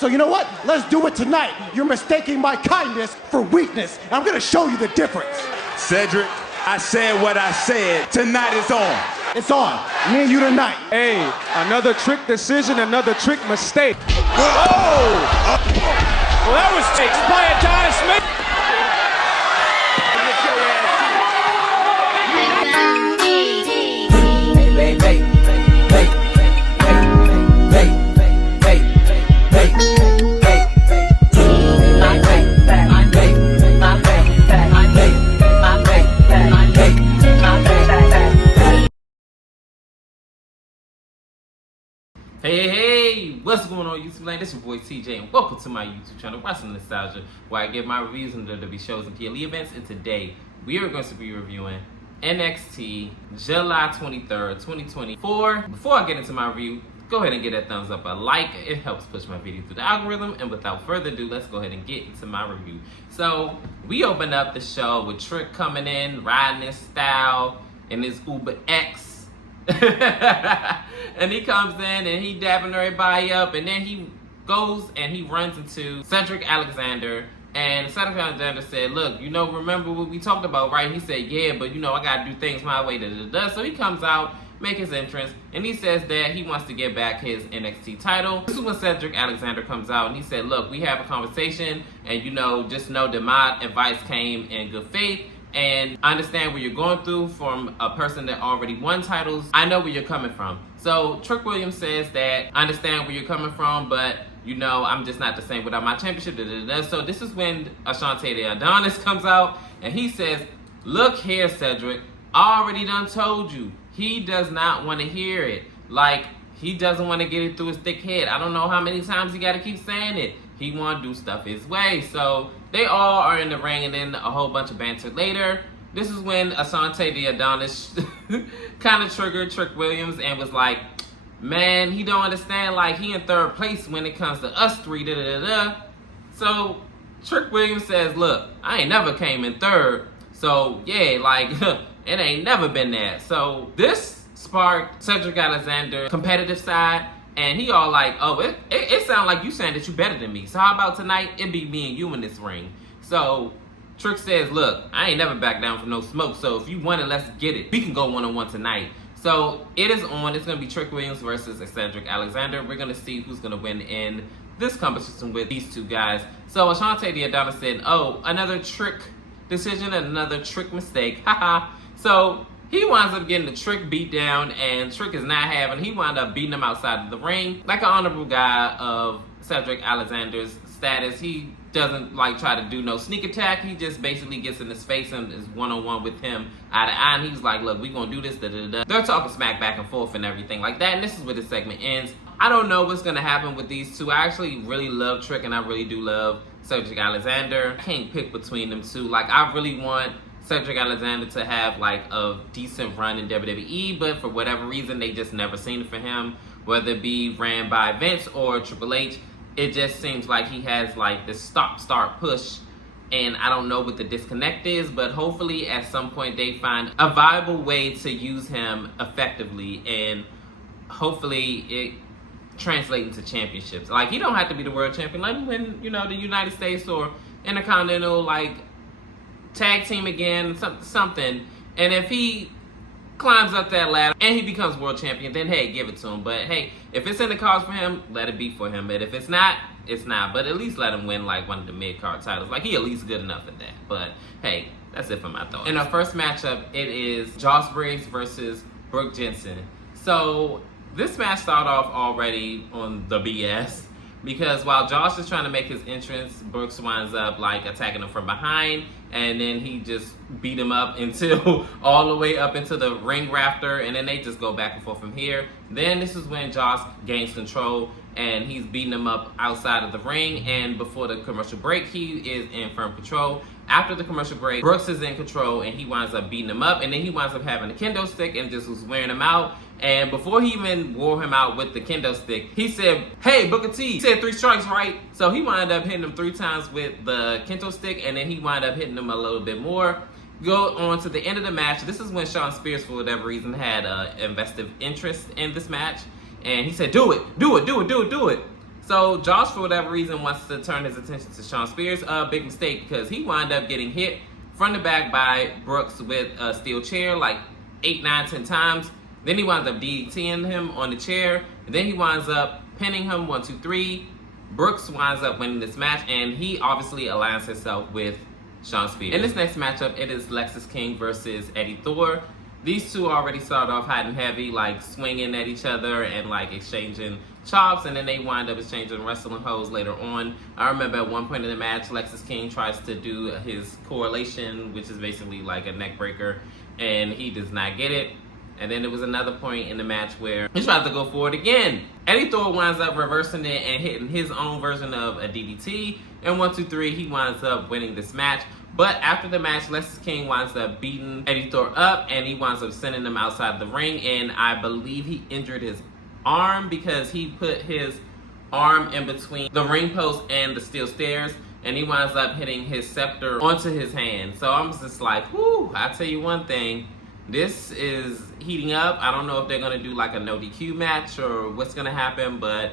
So you know what? Let's do it tonight. You're mistaking my kindness for weakness. And I'm gonna show you the difference. Cedric, I said what I said. Tonight is on. It's on. Me and you tonight. Hey, another trick decision, another trick mistake. Oh! Well, that was takes by Adonis Smith. Hey, what's going on YouTube land? This is your boy TJ and welcome to my YouTube channel, Wrestling Nostalgia, where I give my reviews on WWE shows and PLE events. And today, we are going to be reviewing NXT July 23rd, 2024. Before I get into my review, go ahead and get that thumbs up, a like. It helps push my video through the algorithm. And without further ado, let's go ahead and get into my review. So, we opened up the show with Trick coming in, riding his style in his Uber X. And he comes in and he dapping everybody up, and then he goes and he runs into Cedric Alexander, and Cedric Alexander said, look, remember what we talked about, right? He said, yeah, but I gotta do things my way, So he comes out, make his entrance, and he says that he wants to get back his NXT title. This is when Cedric Alexander comes out and he said, look, we have a conversation, and just know that my advice came in good faith. And I understand where you're going through from a person that already won titles. I know where you're coming from. So Trick Williams says that I understand where you're coming from, but I'm just not the same without my championship. So this is when Ashante the Adonis comes out and he says, look here, Cedric, I already done told you. He does not want to hear it. Like, he doesn't want to get it through his thick head. I don't know how many times he got to keep saying it. He want to do stuff his way. So they all are in the ring, and then a whole bunch of banter later. This is when Ashante the Adonis kind of triggered Trick Williams and was like, man, he don't understand, like, he in third place when it comes to us three, So Trick Williams says, look, I ain't never came in third. So yeah, like, it ain't never been that. So this sparked Cedric Alexander's competitive side. And he all like, oh, it sounds like you saying that you better than me. So how about tonight, it be me and you in this ring? So Trick says, look, I ain't never back down from no smoke. So if you want it, let's get it. We can go one-on-one tonight. So it is on. It's going to be Trick Williams versus Cedric Alexander. We're going to see who's going to win in this competition with these two guys. So Ashante the Adonis said, oh, another trick decision, another trick mistake. Haha. So he winds up getting the Trick beat down, and Trick is not having. He wound up beating him outside of the ring. Like an honorable guy of Cedric Alexander's status, he doesn't like try to do no sneak attack. He just basically gets in his face and is one-on-one with him eye to eye. And he's like, look, we gonna do this, They're talking smack back and forth and everything like that. And this is where the segment ends. I don't know what's gonna happen with these two. I actually really love Trick, and I really do love Cedric Alexander. I can't pick between them two. Like, I really want Cedric Alexander to have like a decent run in WWE, but for whatever reason, they just never seen it for him, whether it be ran by Vince or Triple H. It just seems like he has like this stop-start push, and I don't know what the disconnect is, but hopefully at some point they find a viable way to use him effectively, and hopefully it translates into championships. Like, he don't have to be the world champion, like when, the United States or Intercontinental, like, tag team again, something. And if he climbs up that ladder and he becomes world champion, then hey, give it to him. But hey, if it's in the cards for him, let it be for him. But if it's not, it's not. But at least let him win like one of the mid-card titles. Like, he at least good enough at that. But hey, that's it for my thoughts. In our first matchup, it is Josh Briggs versus Brooke Jensen. So this match started off already on the BS, because while Josh is trying to make his entrance, Brooks winds up like attacking him from behind, and then he just beat him up until all the way up into the ring rafter, and then they just go back and forth from here. Then this is when Josh gains control, and he's beating him up outside of the ring, and before the commercial break, he is in firm control. After the commercial break, Brooks is in control, and he winds up beating him up, and then he winds up having a kendo stick and just was wearing him out. And before he even wore him out with the kendo stick, he said, hey, Booker T, he said 3 strikes, right? So he wound up hitting him 3 times with the kendo stick, and then he wound up hitting him a little bit more. Go on to the end of the match. This is when Shawn Spears, for whatever reason, had invested interest in this match. And he said, do it, do it, do it, do it, do it. So Josh, for whatever reason, wants to turn his attention to Shawn Spears. Big mistake, because he wound up getting hit front to back by Brooks with a steel chair like 8, 9, 10 times. Then he winds up DDTing him on the chair. And then he winds up pinning him 1, 2, 3. Brooks winds up winning this match, and he obviously aligns himself with Shawn Spears. In this next matchup, it is Lexis King versus Eddie Thor. These two already started off hot and heavy, like swinging at each other and like exchanging chops, and then they wind up exchanging wrestling holds later on. I remember at one point in the match, Lexis King tries to do his correlation, which is basically like a neck breaker, and he does not get it. And then there was another point in the match where he tries to go for it again. Eddie Thor winds up reversing it and hitting his own version of a DDT. And 1, 2, 3, he winds up winning this match. But after the match, Lexis King winds up beating Eddie Thor up, and he winds up sending him outside the ring. And I believe he injured his arm because he put his arm in between the ring post and the steel stairs, and he winds up hitting his scepter onto his hand. So I'm just like, whew, I'll tell you one thing. This is heating up. I don't know if they're going to do like a no DQ match or what's going to happen, but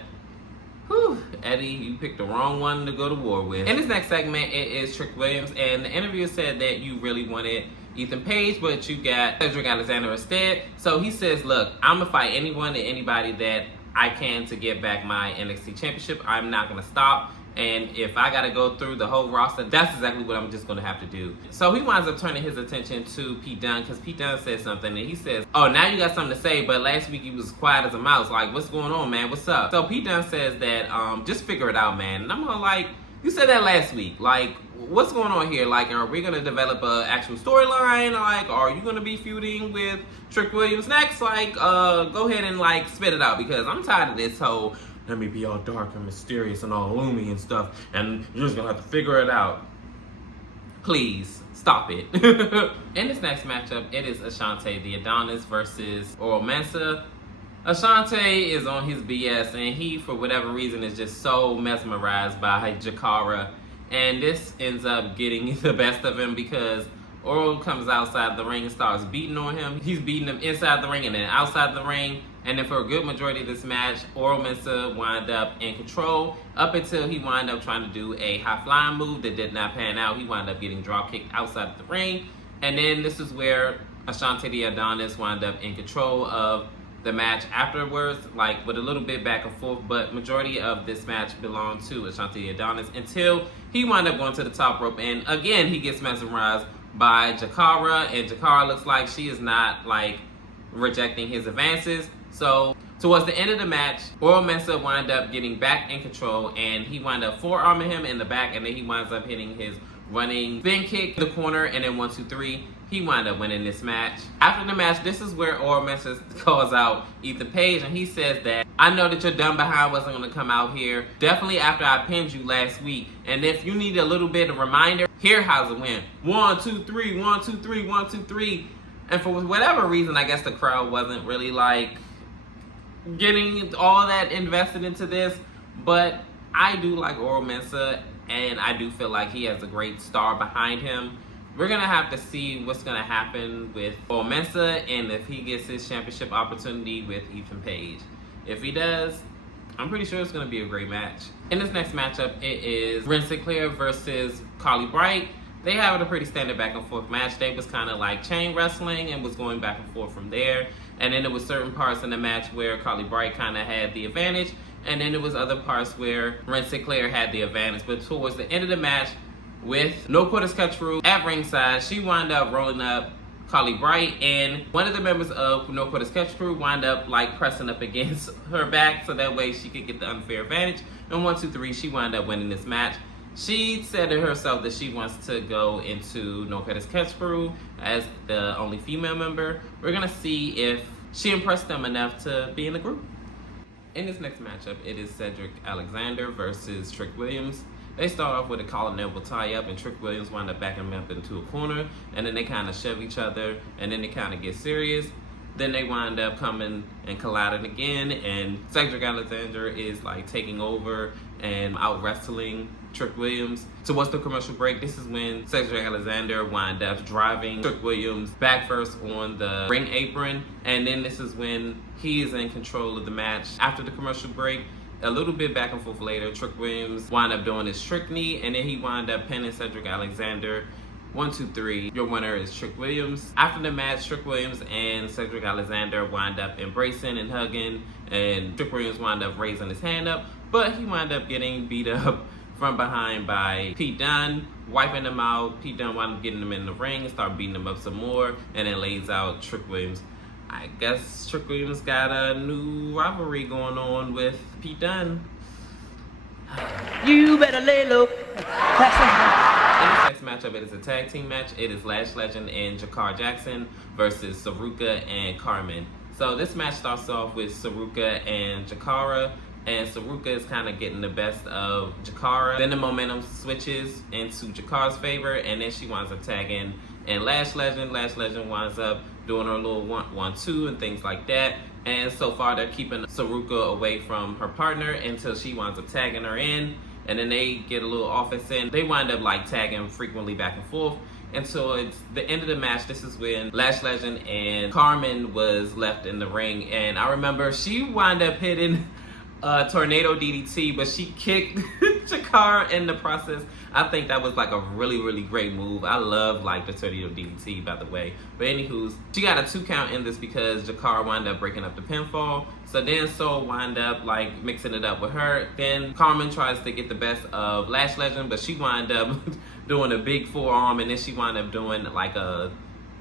whew, Eddie, you picked the wrong one to go to war with. In this next segment, it is Trick Williams, and the interviewer said that you really wanted Ethan Page, but you got Cedric Alexander instead. So he says, look, I'm going to fight anyone and anybody that I can to get back my NXT championship. I'm not going to stop. And if I got to go through the whole roster, that's exactly what I'm just going to have to do. So he winds up turning his attention to Pete Dunne, because Pete Dunne said something, and he says, oh, now you got something to say, but last week you was quiet as a mouse. Like, what's going on, man? What's up? So Pete Dunne says that, just figure it out, man. And I'm like, you said that last week. Like, what's going on here? Like, are we going to develop an actual storyline? Like, are you going to be feuding with Trick Williams next? Like, go ahead and, like, spit it out, because I'm tired of this whole, let me be all dark and mysterious and all gloomy and stuff, and you're just gonna have to figure it out. Please, stop it. In this next matchup, it is Ashante the Adonis versus Oral Mensa. Ashante is on his BS, and he, for whatever reason, is just so mesmerized by Jakara, and this ends up getting the best of him because Oral comes outside the ring and starts beating on him. He's beating him inside the ring and then outside the ring. And then for a good majority of this match, Oral Mensa wound up in control up until he wound up trying to do a high flying move that did not pan out. He wound up getting drop kicked outside of the ring. And then this is where Ashante the Adonis wound up in control of the match afterwards, like with a little bit back and forth, but majority of this match belonged to Ashante the Adonis until he wound up going to the top rope. And again, he gets mesmerized by Jakara, and Jakara looks like she is not like rejecting his advances. So towards the end of the match, Oral Mensa wound up getting back in control, and he wound up forearming him in the back, and then he winds up hitting his running spin kick in the corner, and then 1, 2, 3, he wound up winning this match. After the match, this is where Oral Mensa calls out Ethan Page, and he says that, I know that your dumb behind wasn't going to come out here, definitely after I pinned you last week, and if you need a little bit of reminder, here how's it went. 1, 2, 3, 1, 2, 3, 1, 2, 3. And for whatever reason, I guess the crowd wasn't really like getting all that invested into this, but I do like Oral Mensa, and I do feel like he has a great star behind him. We're gonna have to see what's gonna happen with Oral Mensa and if he gets his championship opportunity with Ethan Page. If he does, I'm pretty sure it's gonna be a great match. In this next matchup, it is Ren Sinclair versus Carly Bright. They had a pretty standard back and forth match. They was kind of like chain wrestling and was going back and forth from there. And then there was certain parts in the match where Carly Bright kind of had the advantage, and then there was other parts where Ren Sinclair had the advantage. But towards the end of the match, with no quarters cut through at ringside, she wound up rolling up Carly Bright, and one of the members of No Quarters Catch Crew wound up like pressing up against her back so that way she could get the unfair advantage. And 1, 2, 3, she wound up winning this match. She said to herself that she wants to go into No Quarters Catch Crew as the only female member. We're gonna see if she impressed them enough to be in the group. In this next matchup, it is Cedric Alexander versus Trick Williams. They start off with a collar and elbow tie-up, and Trick Williams wound up backing him up into a corner, and then they kind of shove each other, and then they kind of get serious. Then they wind up coming and colliding again, and Cedric Alexander is like taking over and out wrestling Trick Williams. Towards the commercial break, this is when Cedric Alexander wind up driving Trick Williams back first on the ring apron, and then this is when he is in control of the match. After the commercial break, a little bit back and forth later, Trick Williams wound up doing his trick knee, and then he wound up pinning Cedric Alexander. 1, 2, 3. Your winner is Trick Williams. After the match, Trick Williams and Cedric Alexander wind up embracing and hugging, and Trick Williams wound up raising his hand up, but he wound up getting beat up from behind by Pete Dunne, wiping him out. Pete Dunne wound up getting him in the ring and started beating him up some more, and then lays out Trick Williams. I guess Trick Williams got a new rivalry going on with Pete Dunne. You better lay low. In this next matchup, it is a tag team match. It is Lash Legend and Jakar Jackson versus Saruka and Carmen. So this match starts off with Saruka and Jakara, and Saruka is kind of getting the best of Jakara. Then the momentum switches into Jakara's favor, and then she winds up tagging and Lash Legend. Lash Legend winds up doing her little 1-2 and things like that. And so far, they're keeping Saruka away from her partner until she winds up tagging her in. And then they get a little offense in. They wind up like tagging frequently back and forth until it's the end of the match. This is when Lash Legend and Carmen was left in the ring. And I remember she wound up hitting Tornado DDT, but she kicked Jakar in the process. I think that was like a really, really great move. I love like the Tornado DDT, by the way. But anywho, she got a 2 count in this because Jakar wound up breaking up the pinfall. So then Soul wound up like mixing it up with her. Then Carmen tries to get the best of Lash Legend, but she wound up doing a big forearm, and then she wound up doing like a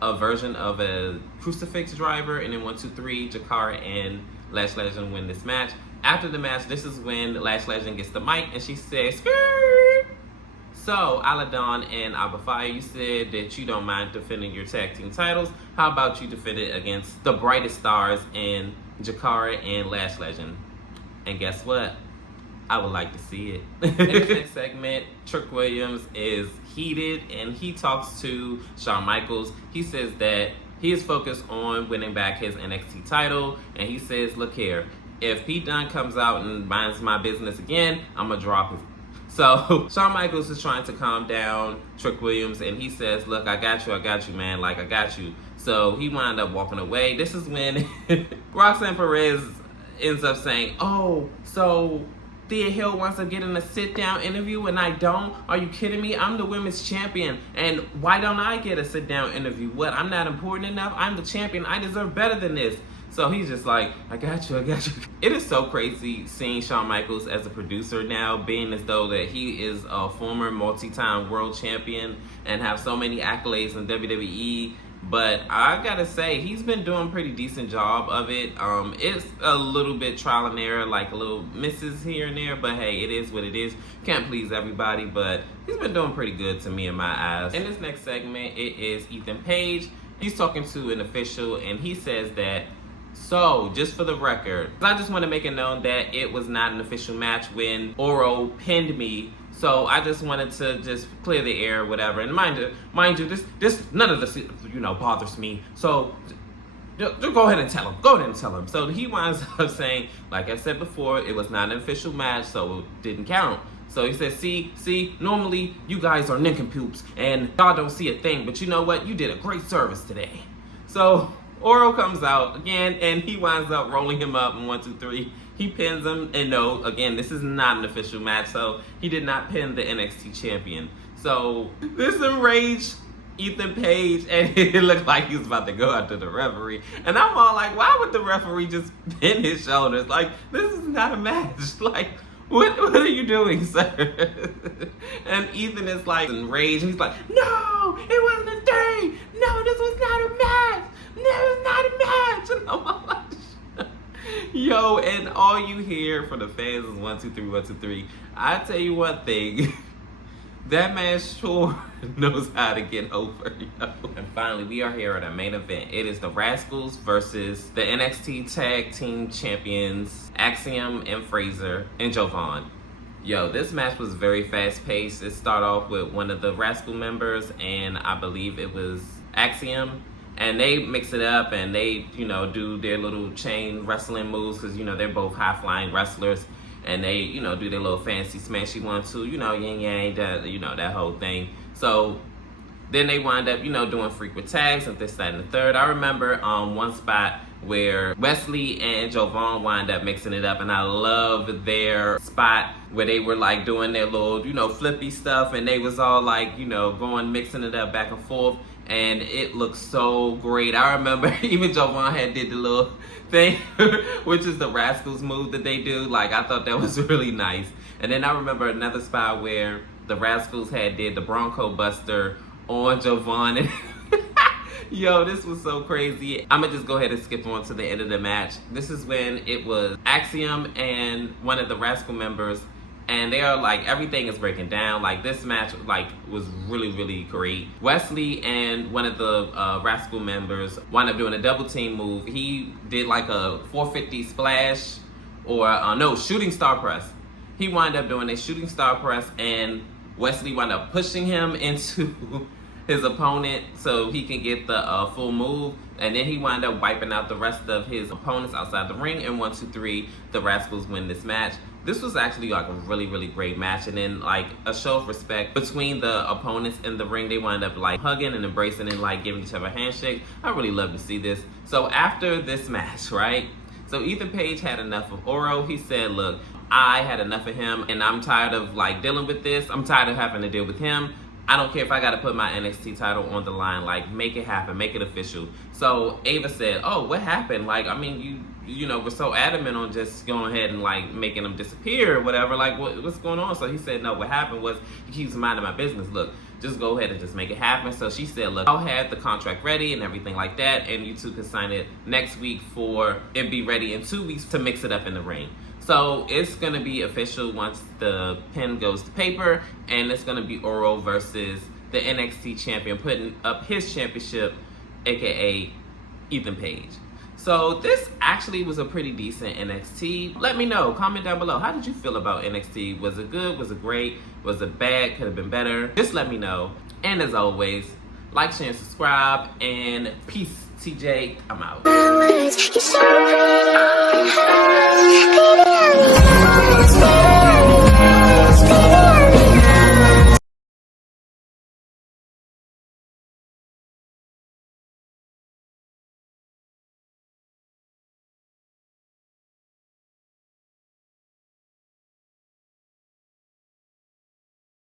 version of a crucifix driver. And then 1, 2, 3, Jakar and Lash Legend win this match. After the match, this is when Lash Legend gets the mic and she says, "Skirt." So, Aladon and Alba Fire, you said that you don't mind defending your tag team titles. How about you defend it against the brightest stars in Jakara and Lash Legend? And guess what? I would like to see it. In the next segment, Trick Williams is heated and he talks to Shawn Michaels. He says that he is focused on winning back his NXT title. And he says, look here, if Pete Dunne comes out and minds my business again, I'm going to drop him. So Shawn Michaels is trying to calm down Trick Williams, and he says, look, I got you, man, like, I got you. So he wound up walking away. This is when Roxanne Perez ends up saying, oh, so Thea Hill wants to get in a sit-down interview and I don't? Are you kidding me? I'm the women's champion, and why don't I get a sit-down interview? What, I'm not important enough? I'm the champion. I deserve better than this. So he's just like, I got you. It is so crazy seeing Shawn Michaels as a producer now, being as though that he is a former multi-time world champion and have so many accolades in WWE. But I gotta say, he's been doing a pretty decent job of it. It's a little bit trial and error, like a little misses here and there, but hey, it is what it is. Can't please everybody, but he's been doing pretty good to me in my eyes. In this next segment, it is Ethan Page. He's talking to an official and he says that, so, just for the record, I just want to make it known that it was not an official match when Oro pinned me. So I just wanted to just clear the air or whatever. And mind you, this none of this, bothers me. So just go ahead and tell him. So he winds up saying, like I said before, it was not an official match, so it didn't count. So he says, see, normally you guys are nincompoops and y'all don't see a thing, but you know what? You did a great service today. So Oro comes out again, and he winds up rolling him up in 1, 2, 3. He pins him, and no, again, this is not an official match, so he did not pin the NXT champion. So this enraged Ethan Page, and it looked like he was about to go after the referee. And I'm all like, why would the referee just pin his shoulders? Like, this is not a match. Like, what are you doing, sir? And Ethan is like enraged. He's like, no, it wasn't a thing. No, this was not a match. No, it's not a match. And I'm like, yo, and all you hear from the fans is 1, 2, 3, 1, 2, 3. I tell you one thing. That man sure knows how to get over, yo. And finally, we are here at our main event. It is the Rascals versus the NXT Tag Team Champions, Axiom and Fraser and Jovan. Yo, this match was very fast-paced. It started off with one of the Rascal members, and I believe it was Axiom. And they mix it up, and they, do their little chain wrestling moves, because, they're both high-flying wrestlers. And they, do their little fancy smashy 1, 2, yin yang, that whole thing. So then they wind up, doing frequent tags and this, that, and the third. I remember one spot where Wesley and Jovan wind up mixing it up, and I love their spot where they were like doing their little, you know, flippy stuff, and they was all like, you know, going mixing it up back and forth, and it looked so great. I remember even Jovan had did the little thing, which is the Rascals move that they do. Like, I thought that was really nice. And then I remember another spot where the Rascals had did the Bronco Buster on Jovan. Yo, this was so crazy. I'm gonna just go ahead and skip on to the end of the match. This is when it was Axiom and one of the Rascal members, and they are like, everything is breaking down. Like, this match like was really, really great. Wesley and one of the Rascal members wound up doing a double team move. He did like a 450 splash, or no, shooting star press. He wound up doing a shooting star press, and Wesley wound up pushing him into his opponent so he can get the full move, and then he wound up wiping out the rest of his opponents outside the ring, and 1, 2, 3, the Rascals win this match. This was actually like a really, really great match, and then like a show of respect between the opponents in the ring. They wound up like hugging and embracing and like giving each other a handshake. I really love to see this. So after this match, right, so Ethan Page had enough of Oro. He said, look, I had enough of him, and I'm tired of like dealing with this. I'm tired of having to deal with him. I don't care if I got to put my NXT title on the line. Like, make it happen, make it official. So Ava said, oh, what happened? Like, I mean, you know, we're so adamant on just going ahead and like making him disappear or whatever. Like, what's going on? So he said, no, what happened was he keeps minding my business. Look, just go ahead and just make it happen. So she said, look, I'll have the contract ready and everything like that, and you two can sign it next week for it be ready in 2 weeks to mix it up in the ring. So it's going to be official once the pen goes to paper, and it's going to be Oro versus the NXT champion, putting up his championship, aka Ethan Page. So this actually was a pretty decent NXT. Let me know, comment down below. How did you feel about NXT? Was it good? Was it great? Was it bad? Could have been better? Just let me know. And as always, like, share, and subscribe, and peace. TJ, I'm out.